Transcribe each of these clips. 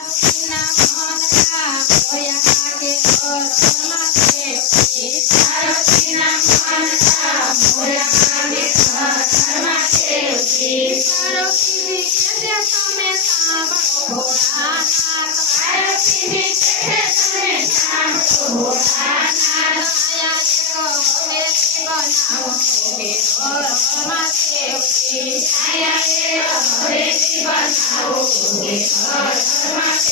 Hare Krishna, Hare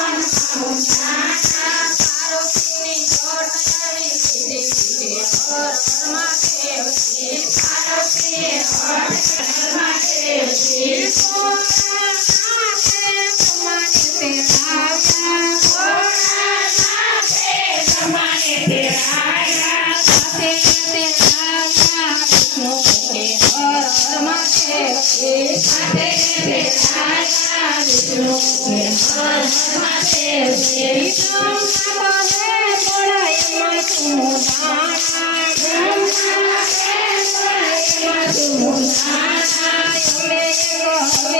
Santo, Santo. Vishnu Har Har Mahadev હે વિષ્ણુ ભગવે પડાયમાં તુમ દાણા બ્રહ્મા હે પડાયમાં તુમ દાણા યમે કહવે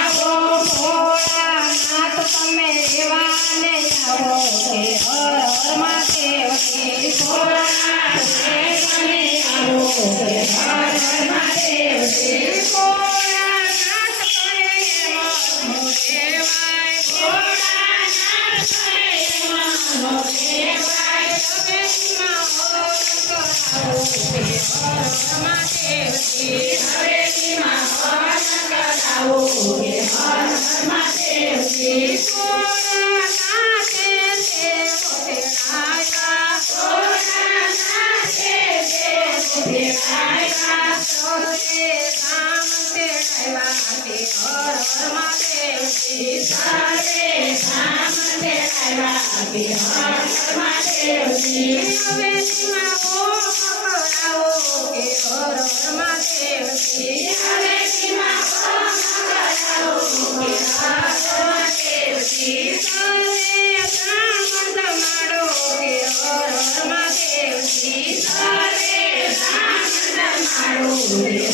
હર હર મહાદેવ સર્વે રામ દેવા હર હર મહાદેવ હવે સીમાઓ પકડાવો કે હર હર મહાદેવ હવે સીમાઓ પકડાવો કે હર હર મહાદેવ સર્વે રામ તમારો કે હર હર મહાદેવ સર્વે રામ તમારો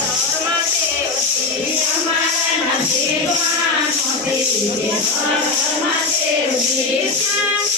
Thank you.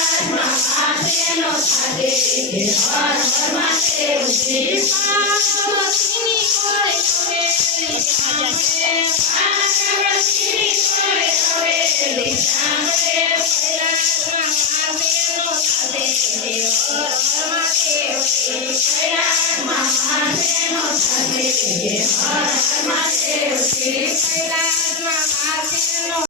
હરમાં આશેનો થાગે હર હરમાં તે ઉજી પાડો સિની કોઈ કોઈ સામે આ કવર સિની કોઈ હવે